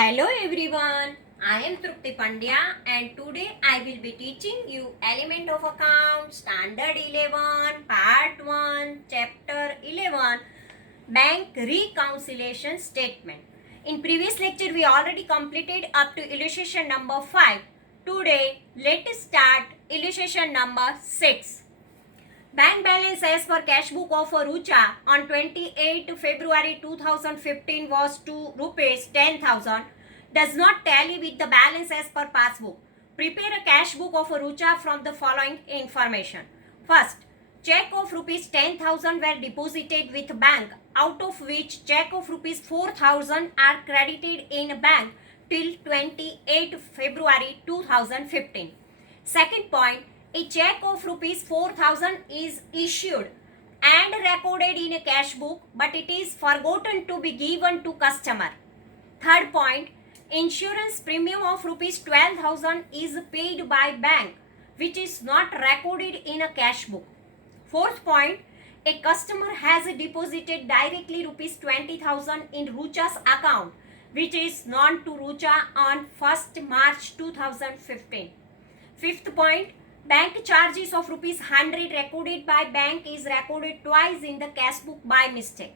Hello everyone, I am Trupti Pandya and today I will be teaching you Element of Account Standard 11 Part 1 Chapter 11 Bank Reconciliation Statement. In previous lecture we already completed up to illustration number 5. Today let us start illustration number 6. Bank balance as per cash book of Rucha on 28 February 2015 was to rupees 10,000. Does not tally with the balance as per passbook. Prepare a cash book of Rucha from the following information. First, check of rupees 10,000 were deposited with bank, out of which check of rupees 4,000 are credited in bank till 28 February 2015. Second point, a check of rupees 4,000 is issued and recorded in a cash book, but it is forgotten to be given to customer. Third point, insurance premium of rupees 12,000 is paid by bank, which is not recorded in a cash book. Fourth point, a customer has deposited directly rupees 20,000 in Rucha's account, which is known to Rucha on 1st March 2015. Fifth point, bank charges of rupees 100 recorded by bank is recorded twice in the cash book by mistake.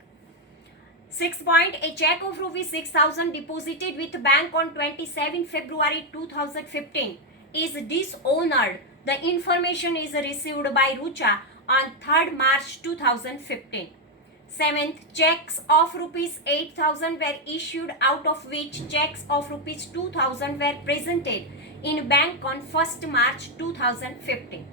Sixth point, a check of rupees 6,000 deposited with bank on 27 February 2015 is dishonored. The information is received by Rucha on 3rd March 2015. Seventh, checks of rupees 8,000 were issued, out of which checks of rupees 2,000 were presented in bank on 1st March 2015.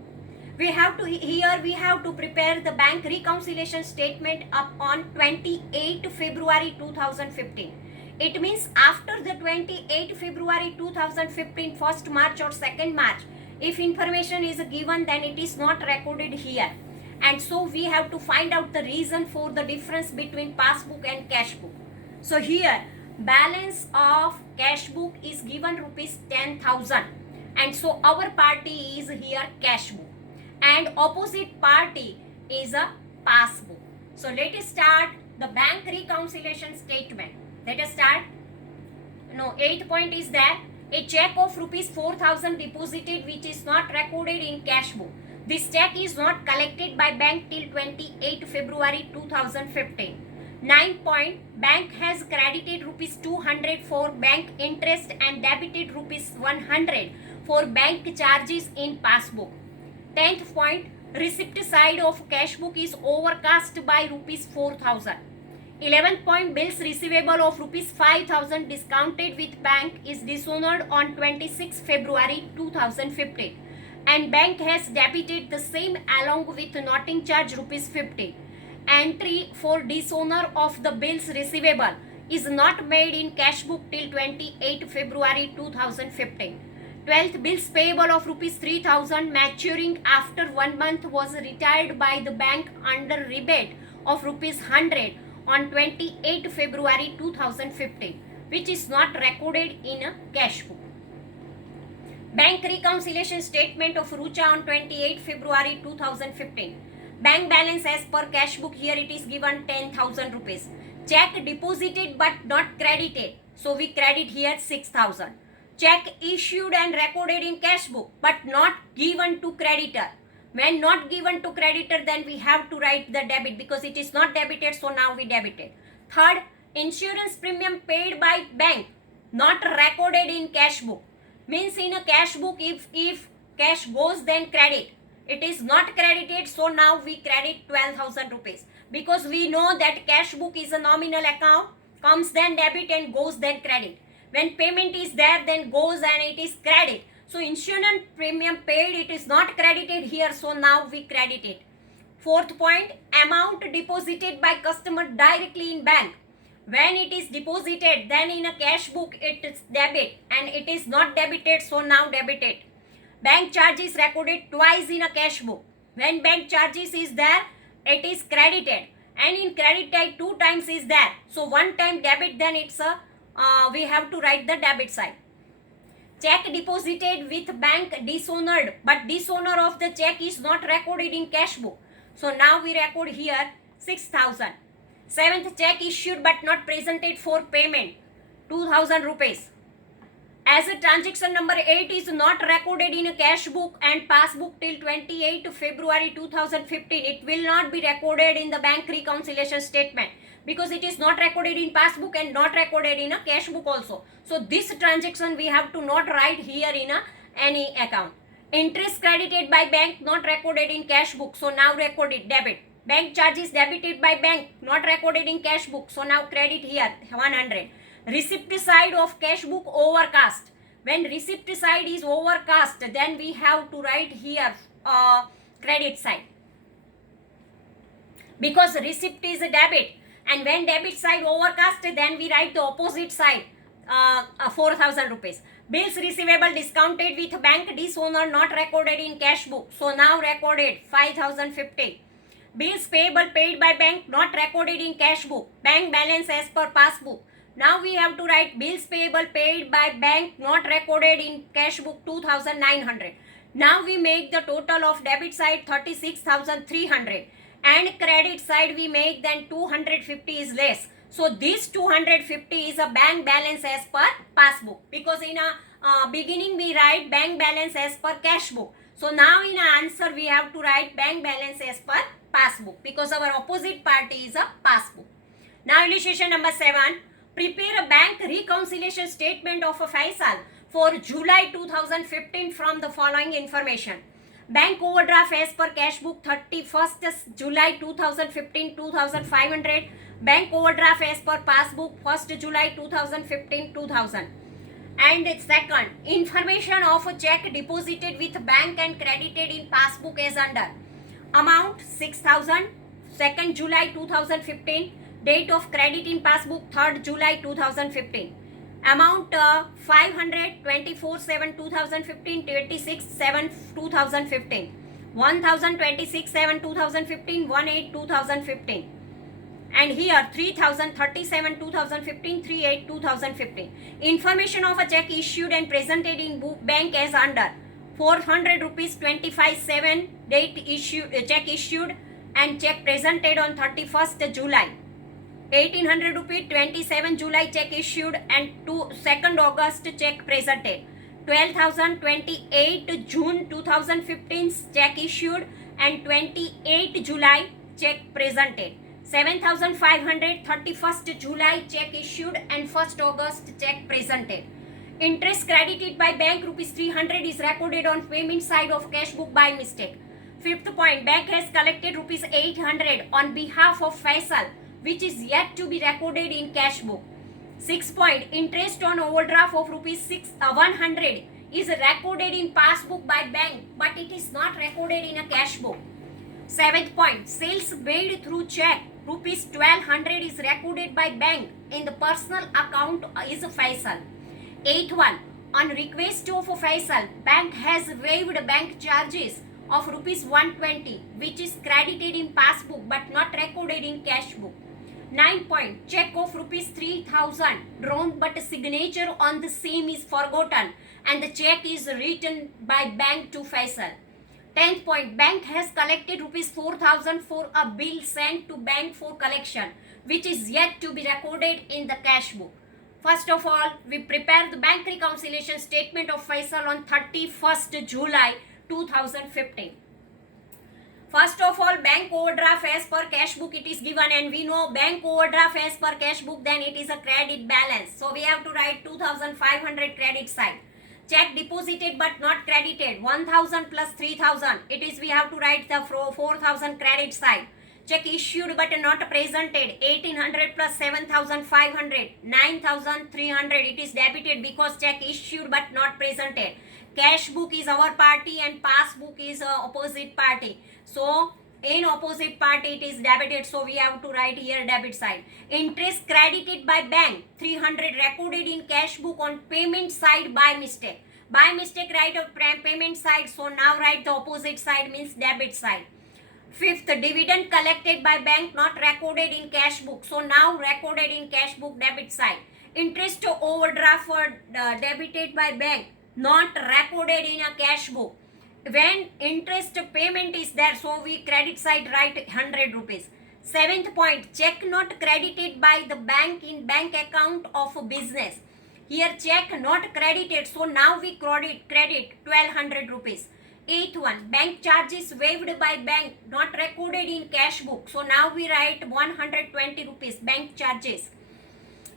We have to prepare the bank reconciliation statement up on 28 February 2015. It means after the 28 February 2015, 1st March or 2nd March, if information is given, then it is not recorded here. And so we have to find out the reason for the difference between passbook and cash book. So here balance of cash book is given rupees 10,000, and so our party is here cash book and opposite party is a passbook. So let us start the bank reconciliation statement. Let us start. No, 8th point is that a check of rupees 4,000 deposited which is not recorded in cash book. This check is not collected by bank till 28 February 2015. 9th point, bank has credited rupees 200 for bank interest and debited rupees 100 for bank charges in passbook. 10th point, receipt side of cash book is overcast by rupees 4,000. 11th point, bills receivable of rupees 5,000 discounted with bank is dishonored on 26 February 2015 and bank has debited the same along with noting charge rupees 50. Entry for dishonor of the bills receivable is not made in cash book till 28 February 2015. 12th, bills payable of rupees 3,000 maturing after 1 month was retired by the bank under rebate of rupees 100 on 28 February 2015, which is not recorded in a cash book. Bank reconciliation statement of Rucha on 28 February 2015. Bank balance as per cash book, here it is given 10,000 rupees. Check deposited but not credited, so we credit here 6,000. Check issued and recorded in cash book but not given to creditor. When not given to creditor, then we have to write the debit because it is not debited, so now we debit it. Third, insurance premium paid by bank not recorded in cash book. Means in a cash book, if cash goes then credit. It is not credited, so now we credit 12,000 rupees because we know that cash book is a nominal account, comes then debit and goes then credit. When payment is there, then goes and it is credit. So insurance premium paid, it is not credited here, so now we credit it. Fourth point, amount deposited by customer directly in bank. When it is deposited, then in a cash book it is debit and it is not debited, so now debit it. Bank charges recorded twice in a cash book. When bank charges is there, it is credited, and in credit type 2 times is there. So 1 time debit, then it's a we have to write the debit side. Check deposited with bank dishonored, but dishonor of the check is not recorded in cash book. So now we record here 6,000. 7th, check issued but not presented for payment. 2000 rupees. As a transaction number 8 is not recorded in a cash book and passbook till 28 February 2015, it will not be recorded in the bank reconciliation statement because it is not recorded in passbook and not recorded in a cash book also. So this transaction we have to not write here in any account. Interest credited by bank not recorded in cash book, so now recorded debit. Bank charges debited by bank not recorded in cash book, so now credit here 100. Receipt side of cash book overcast. When receipt side is overcast, then we have to write here credit side, because receipt is a debit, and when debit side overcast, then we write the opposite side, 4000 rupees. Bills receivable discounted with bank dishonor not recorded in cash book, so now recorded 5050. Bills payable paid by bank not recorded in cash book, bank balance as per passbook. Now we have to write bills payable paid by bank not recorded in cash book 2900. Now we make the total of debit side 36300 and credit side we make then 250 is less. So this 250 is a bank balance as per passbook, because in a beginning we write bank balance as per cash book. So now in a answer we have to write bank balance as per passbook, because our opposite party is a passbook. Now illustration number 7. Prepare a bank reconciliation statement of a Faisal for July 2015 from the following information. Bank overdraft as per cash book 31st July 2015 2500. Bank overdraft as per passbook 1st July 2015 2000. And second, information of a check deposited with bank and credited in passbook as under. Amount 6000, 2nd July 2015. Date of credit in passbook 3rd July 2015. Amount 500, 24/7/2015, 26/7/2015. 1000, 26/7/2015, 1/8/2015. And here 3000, 37/2015, 3/8/2015. Information of a check issued and presented in bank as under. 400 rupees 25/7 date issued, check issued and check presented on 31st July. 1800 rupees 27 July check issued and 2nd August check presented. 12,000 28 June 2015 check issued and 28 July check presented. 7,500 31st July check issued and 1st August check presented. Interest credited by bank rupees 300 is recorded on payment side of cash book by mistake. 5th point, bank has collected rupees 800 on behalf of Faisal, which is yet to be recorded in cash book. 6th point, interest on overdraft of rupees 100 is recorded in passbook by bank, but it is not recorded in a cash book. 7th point, sales made through check rupees 1200 is recorded by bank in the personal account is Faisal. 8th one, on request of Faisal, bank has waived bank charges of rupees 120, which is credited in passbook but not recorded in cash book. 9th point, check of rupees 3000 drawn but signature on the same is forgotten and the check is written by bank to Faisal. 10th point, bank has collected rupees 4000 for a bill sent to bank for collection, which is yet to be recorded in the cash book. First of all, we prepare the bank reconciliation statement of Faisal on 31st July 2015. First of all, bank overdraft as per cash book it is given, and we know bank overdraft as per cash book, then it is a credit balance. So we have to write 2500 credit side. Check deposited but not credited 1000 plus 3000. It is we have to write the 4000 credit side. Check issued but not presented 1800 plus 7500 9300. It is debited because check issued but not presented. Cash book is our party and passbook is opposite party. So in opposite party it is debited, so we have to write here debit side. Interest credited by bank 300 recorded in cash book on payment side by mistake. By mistake write a payment side, so now write the opposite side means debit side. 5th, dividend collected by bank not recorded in cash book, so now recorded in cash book debit side. Interest overdraft for debited by bank not recorded in a cash book. When interest payment is there, so we credit side write 100 rupees. Seventh point, check not credited by the bank in bank account of a business. Here check not credited, so now we credit 1200 rupees. Eighth one, bank charges waived by bank not recorded in cash book. So now we write 120 rupees bank charges.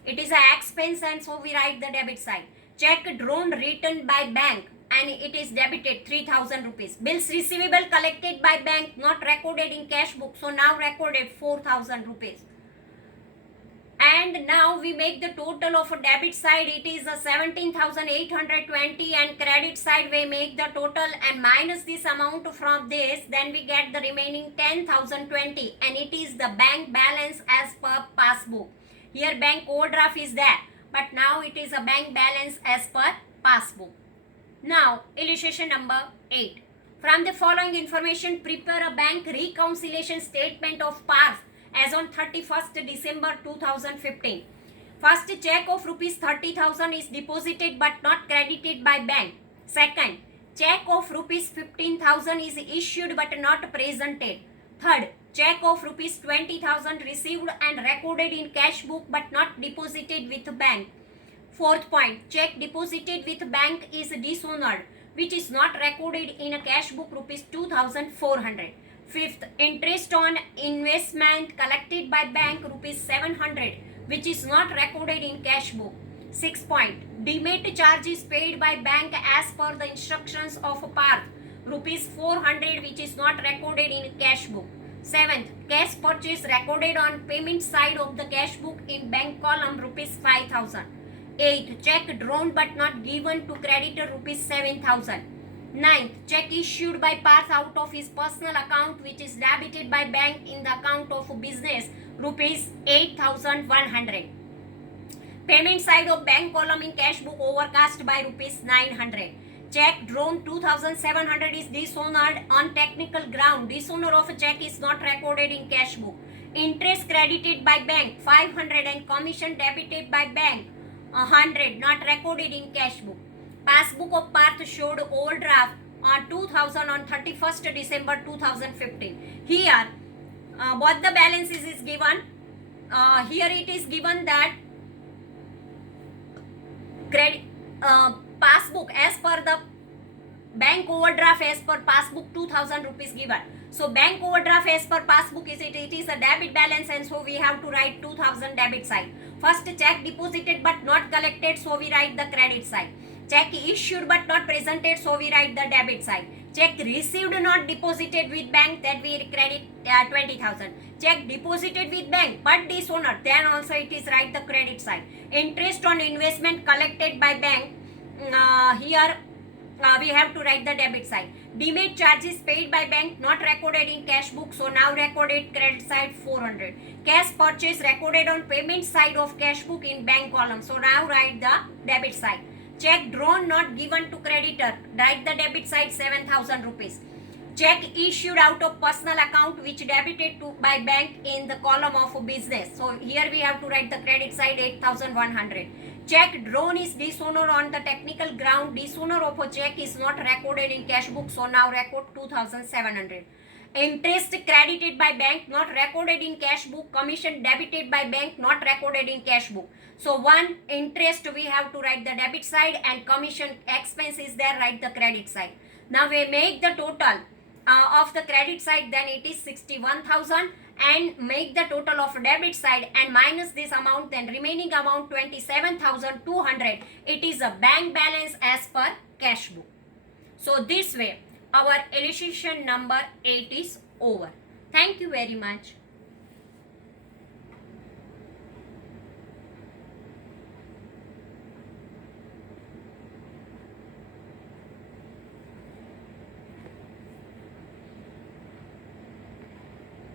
It is an expense and so we write the debit side. Check drawn written by bank and it is debited 3000 rupees. Bills receivable collected by bank not recorded in cash book. So now recorded 4000 rupees. And now we make the total of a debit side, it is a 17,820 and credit side we make the total and minus this amount from this, then we get the remaining 10,020 and it is the bank balance as per passbook. Here bank overdraft is there, but now it is a bank balance as per passbook. Now illustration number 8. From the following information, prepare a bank reconciliation statement of pars as on 31st December 2015. First, check of rupees 30,000 is deposited but not credited by bank. Second, check of rupees 15,000 is issued but not presented. Third, check of rupees 20,000 received and recorded in cash book but not deposited with bank. Fourth point, check deposited with bank is dishonored, which is not recorded in a cash book rupees 2,400. Fifth, interest on investment collected by bank rupees 700, which is not recorded in cash book. Sixth point, demat charges paid by bank as per the instructions of PARTH rupees 400, which is not recorded in cash book. Seventh, cash purchase recorded on payment side of the cash book in bank column rupees 5,000. Eighth, check drawn but not given to creditor rupees 7,000. Ninth, check issued by PARTH out of his personal account which is debited by bank in the account of business rupees 8,100. Payment side of bank column in cash book overcast by rupees 900. Check drawn 2,700 is dishonored on technical ground. Dishonor of a check is not recorded in cash book. Interest credited by bank 500 and commission debited by bank 100 not recorded in cash book. Passbook of PARTH showed overdraft on 2000 on 31st December 2015. Here, what the balances is given. Here it is given that credit passbook as per the bank overdraft as per passbook 2,000 rupees given. So bank overdraft as per passbook is it is a debit balance and so we have to write 2,000 debit side. First, check deposited but not collected, so we write the credit side. Check issued but not presented, so we write the debit side. Check received not deposited with bank, that we credit 20,000. Check deposited with bank but dishonored, then also it is write the credit side. Interest on investment collected by bank, here we have to write the debit side. Demat charges paid by bank not recorded in cash book, so now recorded credit side 400. Cash purchase recorded on payment side of cash book in bank column, so now write the debit side. Check drawn not given to creditor, write the debit side 7,000 rupees. Check issued out of personal account which debited to by bank in the column of business, so here we have to write the credit side 8,100. Check drawn is dishonor on the technical ground. Dishonor of a check is not recorded in cash book, so now record 2,700. Interest credited by bank not recorded in cash book. Commission debited by bank not recorded in cash book. So one interest we have to write the debit side and commission expense is there, write the credit side. Now we make the total of the credit side, then it is 61,000 and make the total of debit side and minus this amount, then remaining amount 27,200. It is a bank balance as per cash book. So this way our illustration number 8 is over. Thank you very much.